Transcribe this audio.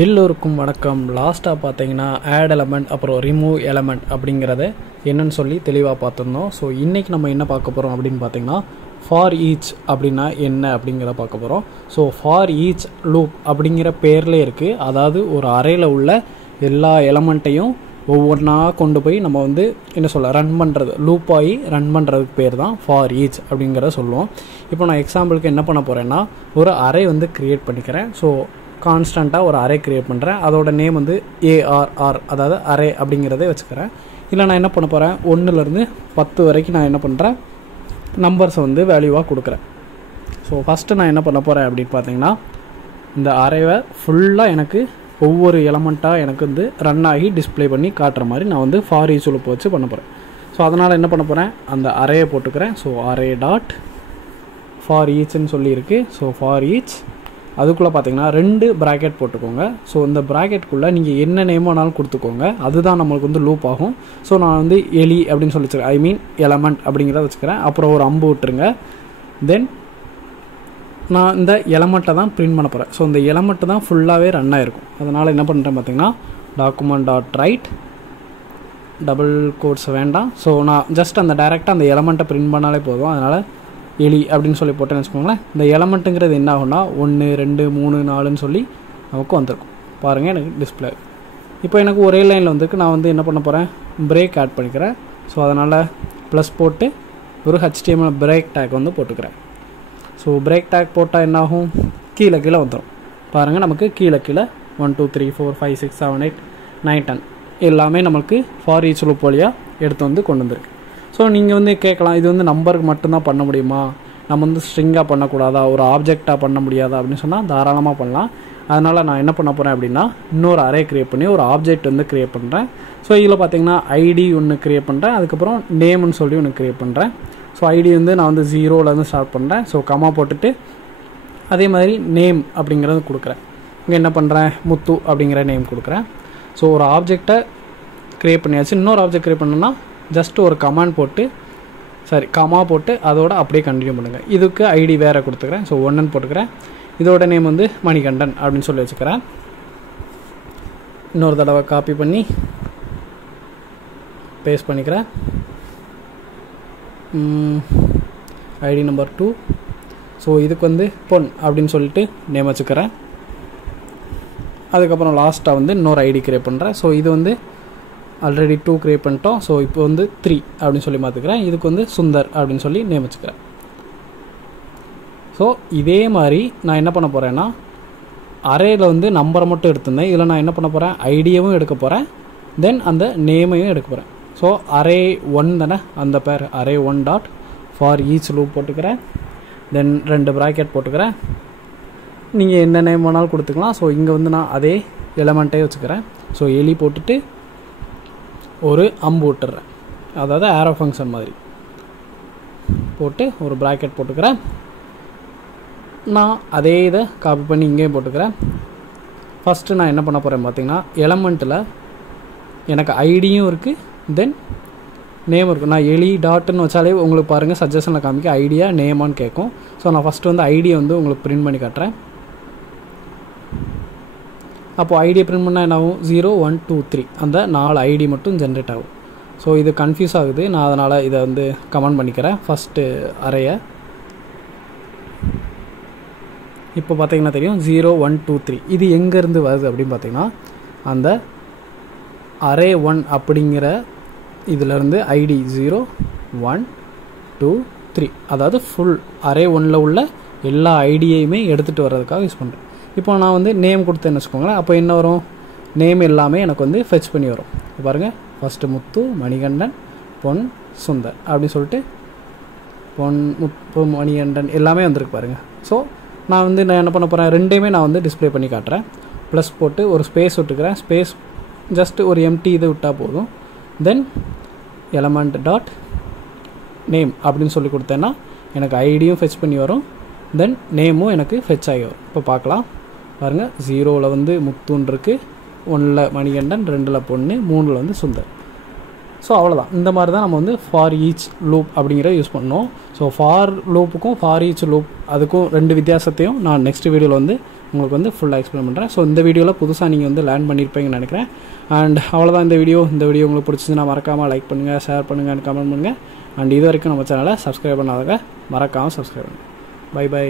எல்லோருக்கும் வணக்கம். லாஸ்ட்டாக பார்த்தீங்கன்னா ஆட் எலமெண்ட் அப்புறம் ரிமூவ் எலமெண்ட் அப்படிங்கிறத என்னன்னு சொல்லி தெளிவாக பார்த்துருந்தோம். ஸோ இன்றைக்கி நம்ம என்ன பார்க்க போகிறோம் அப்படின்னு பார்த்தீங்கன்னா ஃபார் ஈச் அப்படின்னா என்ன அப்படிங்கிறத பார்க்க போகிறோம். ஸோ ஃபார் ஈச் லூப் அப்படிங்கிற பேர்லேயே இருக்குது. அதாவது ஒரு அரேயில் உள்ள எல்லா எலமெண்ட்டையும் ஒவ்வொன்றா கொண்டு போய் நம்ம என்ன சொல்ல ரன் பண்ணுறது, லூப் ஆகி ரன் பண்ணுறதுக்கு பேர் தான் ஃபார் ஈச் அப்படிங்கிறத சொல்லுவோம். இப்போ நான் எக்ஸாம்பிளுக்கு என்ன பண்ண போகிறேன்னா ஒரு அரே க்ரியேட் பண்ணிக்கிறேன். ஸோ கான்ஸ்டண்ட்டாக ஒரு அரே க்ரியேட் பண்ணுறேன். அதோட நேம் ARR, அதாவது அரே அப்படிங்கிறதே வச்சுக்கிறேன். இல்லை நான் என்ன பண்ண போகிறேன், 1லேருந்து 10 வரைக்கும் நான் என்ன பண்ணுறேன், நம்பர்ஸை வேல்யூவாக கொடுக்குறேன். ஸோ ஃபஸ்ட்டு நான் என்ன பண்ண போகிறேன் அப்படின்னு பார்த்தீங்கன்னா இந்த அரேவை ஃபுல்லாக எனக்கு ஒவ்வொரு எலமெண்ட்டாக எனக்கு ரன் ஆகி டிஸ்பிளே பண்ணி காட்டுற மாதிரி நான் ஃபார் ஈச் லூப் வச்சு பண்ண போகிறேன். ஸோ அதனால் என்ன பண்ண போகிறேன், அந்த அரேயை போட்டுக்கிறேன். ஸோ அரே டாட் ஃபார் ஈச்னு சொல்லியிருக்கு. ஸோ ஃபார் ஈச் அதுக்குள்ளே பார்த்தீங்கன்னா 2 ப்ராக்கெட் போட்டுக்கோங்க. ஸோ இந்த ப்ராக்கெட்டுக்குள்ளே நீங்கள் என்ன நேம் வேணாலும் கொடுத்துக்கோங்க, அதுதான் நம்மளுக்கு லூப் ஆகும். ஸோ நான் எலி அப்படின்னு சொல்லி வச்சுக்கிறேன், ஐ மீன் எலமெண்ட் அப்படிங்கிறத வச்சுக்கிறேன். அப்புறம் ஒரு அம்பு விட்டுருங்க. தென் நான் இந்த எலமெண்ட்டை தான் பிரிண்ட் பண்ண போகிறேன். ஸோ இந்த எலமெண்ட்டு தான் ஃபுல்லாகவே ரன் ஆகிருக்கும். அதனால் என்ன பண்ணுறேன் பார்த்தீங்கன்னா document dot write, double quotes வேண்டாம். ஸோ நான் ஜஸ்ட் அந்த டைரெக்டாக அந்த எலமெண்ட்டை பிரிண்ட் பண்ணாலே போதும். அதனால் எலி அப்படின்னு சொல்லி போட்டேன்னு வச்சுக்கோங்களேன். இந்த எலமெண்ட்டுங்கிறது என்ன ஆகும்னா 1 2 3 4ன்னு சொல்லி நமக்கு வந்திருக்கும். பாருங்கள், எனக்கு டிஸ்பிளே. இப்போ எனக்கு ஒரே லைனில் நான் என்ன பண்ண போகிறேன், பிரேக் ஆட் பண்ணிக்கிறேன். ஸோ அதனால் ப்ளஸ் போட்டு ஒரு HTML பிரேக் டேக் போட்டுக்கிறேன். ஸோ பிரேக் டேக் போட்டால் என்ன ஆகும், கீழே வந்துடும். பாருங்கள், நமக்கு கீழே 1 2 3 4 5 6 7 8 9 10 எல்லாமே நமக்கு ஃபார் ஈச் லூப் வழியாக எடுத்து கொண்டு வந்திருக்கு. ஸோ நீங்கள் கேட்கலாம், இது நம்பருக்கு மட்டும்தான் பண்ண முடியுமா, நம்ம ஸ்ட்ரிங்காக பண்ணக்கூடாதா, ஒரு ஆப்ஜெக்டாக பண்ண முடியாதா அப்படின்னு சொன்னால் தாராளமாக பண்ணலாம். அதனால் நான் என்ன பண்ண போகிறேன் அப்படின்னா இன்னொரு அரே க்ரியேட் பண்ணி ஒரு ஆப்ஜெக்ட் க்ரியேட் பண்ணுறேன். ஸோ இதில் பார்த்தீங்கன்னா ஐடி ஒன்று க்ரியேட் பண்ணுறேன், அதுக்கப்புறம் நேம்னு சொல்லி ஒன்று க்ரியேட் பண்ணுறேன். ஸோ ஐடி நான் 0லேருந்து ஸ்டார்ட் பண்ணுறேன். ஸோ கமா போட்டுட்டு அதே மாதிரி நேம் அப்படிங்கிறது கொடுக்குறேன். இங்கே என்ன பண்ணுறேன், முத்து அப்படிங்கிற நேம் கொடுக்குறேன். ஸோ ஒரு ஆப்ஜெக்டை க்ரியேட் பண்ணியாச்சு. இன்னொரு ஆப்ஜெக்ட் க்ரியேட் பண்ணோன்னா ஜஸ்ட் ஒரு கமாண்ட் போட்டு கமா போட்டு அதோட அப்படியே கண்டினியூ பண்ணுங்கள். இதுக்கு ஐடி வேறு கொடுத்துக்கிறேன். ஸோ 1ன்னு போட்டுக்கிறேன். இதோட நேம் மணிகண்டன் அப்படின்னு சொல்லி வச்சுக்கிறேன். இன்னொரு தடவை காப்பி பண்ணி பேஸ்ட் பண்ணிக்கிறேன். ID number 2. ஸோ இதுக்கு பொன் அப்படின்னு சொல்லிட்டு நேம் வச்சுக்கிறேன். அதுக்கப்புறம் லாஸ்ட்டாக இன்னொரு ஐடி க்ரியேட் பண்ணுறேன். ஸோ இது ஆல்ரெடி 2 க்ரியேட் பண்ணிட்டோம். ஸோ இப்போ 3 அப்படின்னு சொல்லி மாற்றிக்கிறேன். இதுக்கு சுந்தர் அப்படின்னு சொல்லி நேம் வச்சுக்கிறேன். ஸோ இதே மாதிரி நான் என்ன பண்ண போகிறேன்னா அரேயில் நம்பரை மட்டும் எடுத்திருந்தேன். இதில் நான் என்ன பண்ண போகிறேன், ஐடியவும் எடுக்க போகிறேன், தென் அந்த நேமையும் எடுக்க போகிறேன். ஸோ அரே 1 தானே அந்த பேர், array 1 dot for each loop போட்டுக்கிறேன். தென் 2 ப்ராக்கெட் போட்டுக்கிறேன். நீங்கள் என்ன நேம் வேணாலும் கொடுத்துக்கலாம். ஸோ இங்கே நான் அதே எலமெண்ட்டே வச்சுக்கிறேன். ஸோ எலி போட்டுட்டு ஒரு அம்பு விட்டுறேன், அதாவது ஆரோ ஃபங்க்ஷன் மாதிரி போட்டு ஒரு ப்ராக்கெட் போட்டுக்கிறேன். நான் அதே இதை காப்பி பண்ணி இங்கேயும் போட்டுக்கிறேன். ஃபஸ்ட்டு நான் என்ன பண்ண போகிறேன் பார்த்தீங்கன்னா எலமெண்ட்டில் எனக்கு ஐடியும் இருக்குது, தென் நேம் இருக்குது. நான் எலி டாட்டுன்னு வச்சாலே உங்களுக்கு பாருங்கள் சஜஷனில் காமிக்க ஐடியா நேமான்னு கேட்கும். ஸோ நான் ஃபஸ்ட்டு ஐடியை உங்களுக்கு பிரிண்ட் பண்ணி காட்டுறேன். அப்போது ஐடியை பிரிண்ட் பண்ணால் என்ன ஆகும், 0 1 2 3 அந்த 4 ஐடி மட்டும் ஜென்ரேட் ஆகும். ஸோ இது கன்ஃபியூஸ் ஆகுது, நான் அதனால் இதை கமெண்ட் பண்ணிக்கிறேன் ஃபஸ்ட்டு அரேயை. இப்போ பார்த்தீங்கன்னா தெரியும் 0 1 2 3 இது எங்கேருந்து வருது அப்படின்னு பார்த்தீங்கன்னா அந்த அரே 1 அப்படிங்கிற இதிலேருந்து ஐடி 0 1 2 3 அதாவது ஃபுல் அரே 1ல் உள்ள எல்லா ஐடியையுமே எடுத்துகிட்டு வர்றதுக்காக யூஸ் பண்ணுறேன். இப்போ நான் நேம் கொடுத்தேன்னு வச்சுக்கோங்களேன். அப்போ என்ன வரும், நேம் எல்லாமே எனக்கு ஃபெச் பண்ணி வரும். பாருங்கள், ஃபஸ்ட்டு முத்து, மணிகண்டன், பொன், சுந்தர் அப்படின்னு சொல்லிட்டு பொன் முத்து மணிகண்டன் எல்லாமே வந்திருக்கு பாருங்கள். ஸோ நான் நான் என்ன பண்ண போகிறேன், ரெண்டையுமே நான் டிஸ்பிளே பண்ணி காட்டுறேன். ப்ளஸ் போட்டு ஒரு ஸ்பேஸ் விட்டுக்கிறேன். ஸ்பேஸ் ஜஸ்ட்டு ஒரு எம்டி இது விட்டால் போதும். தென் எலமெண்ட் டாட் நேம் அப்படின்னு சொல்லி கொடுத்தேன்னா எனக்கு ஐடியும் ஃபெச் பண்ணி வரும், தென் நேமும் எனக்கு ஃபெச் ஆகி வரும். இப்போ பார்க்கலாம் பாருங்கள், 0ல் முத்துன்னு இருக்குது, 1ல் மணிகண்டன், 2ல் பொண்ணு, 3ல் சுந்தர். ஸோ அவ்வளோதான். இந்த மாதிரி தான் நம்ம வந்து ஃபார் ஈச் லூப் அப்படிங்கிறத யூஸ் பண்ணோம். ஸோ ஃபார் லூப்புக்கும் ஃபார் ஈச் லூப் அதுக்கும் 2 வித்தியாசத்தையும் நான் நெக்ஸ்ட் வீடியோவில் வந்து உங்களுக்கு வந்து ஃபுல்லாக எக்ஸ்பிளைன் பண்ணுறேன். ஸோ இந்த வீடியோவில் புதுசாக நீங்கள் வந்து லேர்ன் பண்ணியிருப்பீங்கன்னு நினைக்கிறேன். அண்ட் அவ்வளோதான் இந்த வீடியோ உங்களுக்கு பிடிச்சிச்சுன்னா மறக்காமல் லைக் பண்ணுங்கள், ஷேர் பண்ணுங்கள் அண்ட் கமெண்ட் பண்ணுங்கள். அண்ட் இது வரைக்கும் நம்ம சேனலை சப்ஸ்கிரைப் பண்ணாதவங்க மறக்காமல் சப்ஸ்கிரைப் பண்ணுங்கள். Bye by.